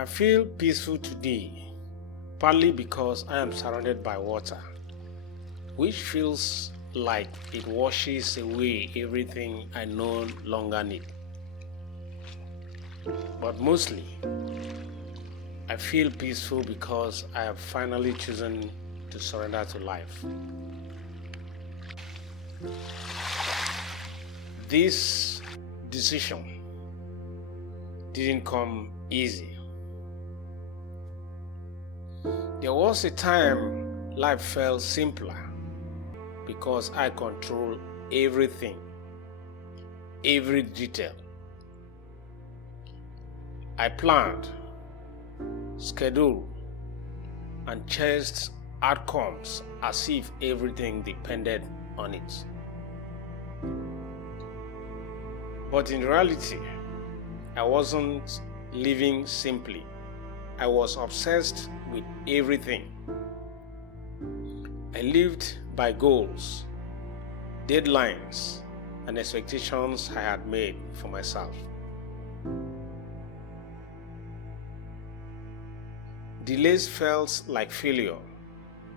I feel peaceful today, partly because I am surrounded by water, which feels like it washes away everything I no longer need. But mostly, I feel peaceful because I have finally chosen to surrender to life. This decision didn't come easy. There was a time life felt simpler because I control everything, every detail. I planned, scheduled, and chased outcomes as if everything depended on it. But in reality, I wasn't living simply. I was obsessed with everything. I lived by goals, deadlines, and expectations I had made for myself. Delays felt like failure.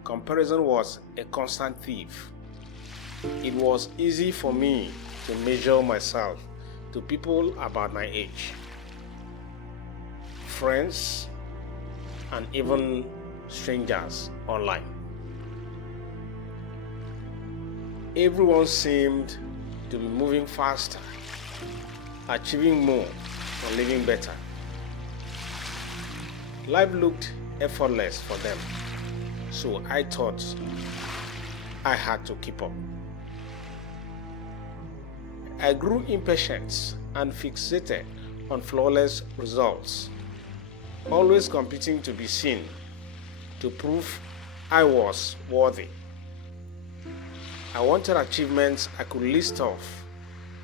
Comparison was a constant thief. It was easy for me to measure myself to people about my age, friends, and even strangers online. Everyone seemed to be moving faster, achieving more, and living better. Life looked effortless for them, so I thought I had to keep up. I grew impatient and fixated on flawless results, always competing to be seen, to prove I was worthy. I wanted achievements I could list off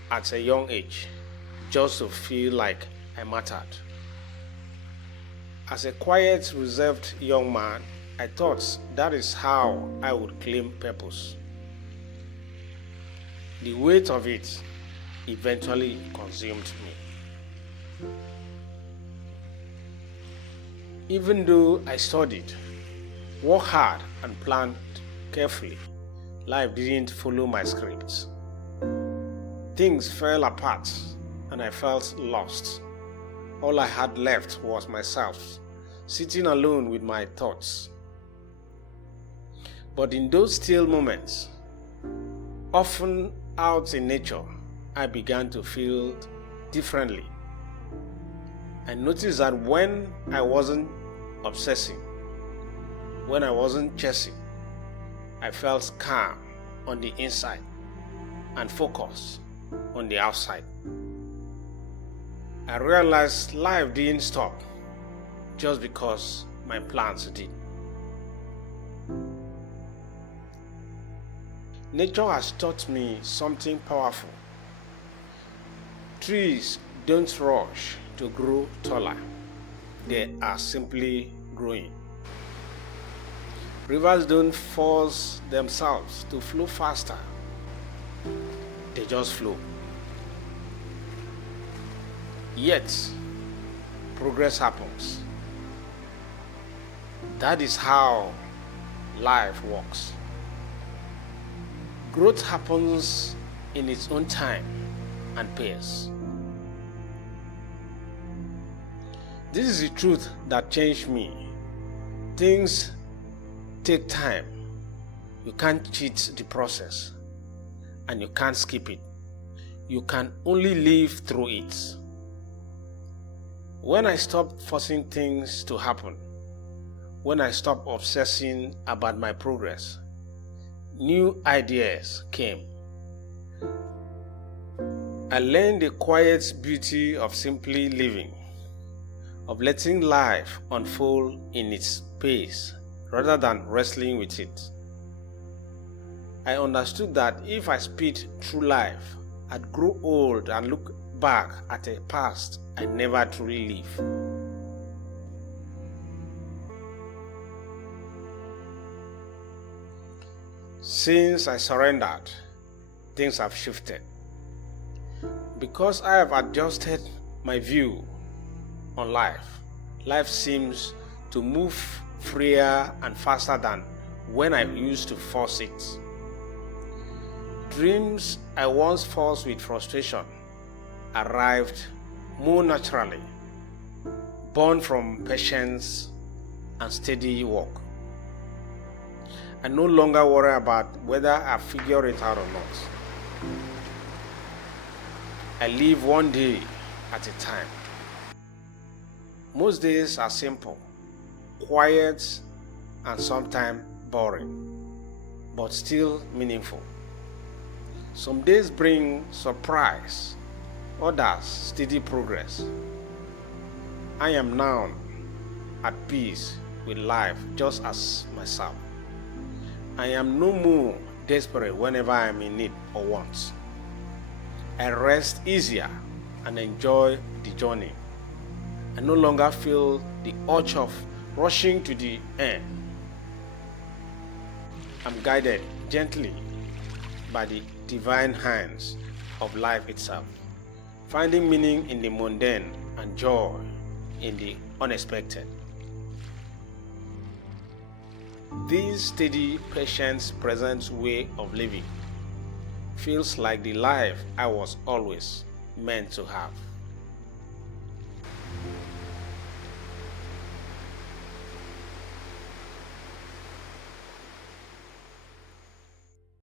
at a young age, just to feel like I mattered. As a quiet, reserved young man, I thought that is how I would claim purpose. The weight of it eventually consumed me. Even though I studied, worked hard, and planned carefully, life didn't follow my script. Things fell apart and I felt lost. All I had left was myself, sitting alone with my thoughts. But in those still moments, often out in nature, I began to feel differently. I noticed that when I wasn't obsessing, when I wasn't chasing, I felt calm on the inside and focused on the outside. I realized life didn't stop just because my plans did. Nature has taught me something powerful. Trees don't rush to grow taller. They are simply growing. Rivers don't force themselves to flow faster. They just flow. Yet, progress happens. That is how life works. Growth happens in its own time and pace. This is the truth that changed me. Things take time. You can't cheat the process, and you can't skip it. You can only live through it. When I stopped forcing things to happen, when I stopped obsessing about my progress, new ideas came. I learned the quiet beauty of simply living, of letting life unfold in its pace rather than wrestling with it. I understood that if I speed through life, I'd grow old and look back at a past I never truly lived. Since I surrendered, things have shifted. Because I have adjusted my view on life, life seems to move freer and faster than when I used to force it. Dreams I once forced with frustration arrived more naturally, born from patience and steady work. I no longer worry about whether I figure it out or not. I live one day at a time. Most days are simple, quiet, and sometimes boring, but still meaningful. Some days bring surprise, others steady progress. I am now at peace with life just as myself. I am no more desperate whenever I am in need or want. I rest easier and enjoy the journey. I no longer feel the urge of rushing to the end. I'm guided gently by the divine hands of life itself, finding meaning in the mundane and joy in the unexpected. This steady, patient, present way of living feels like the life I was always meant to have.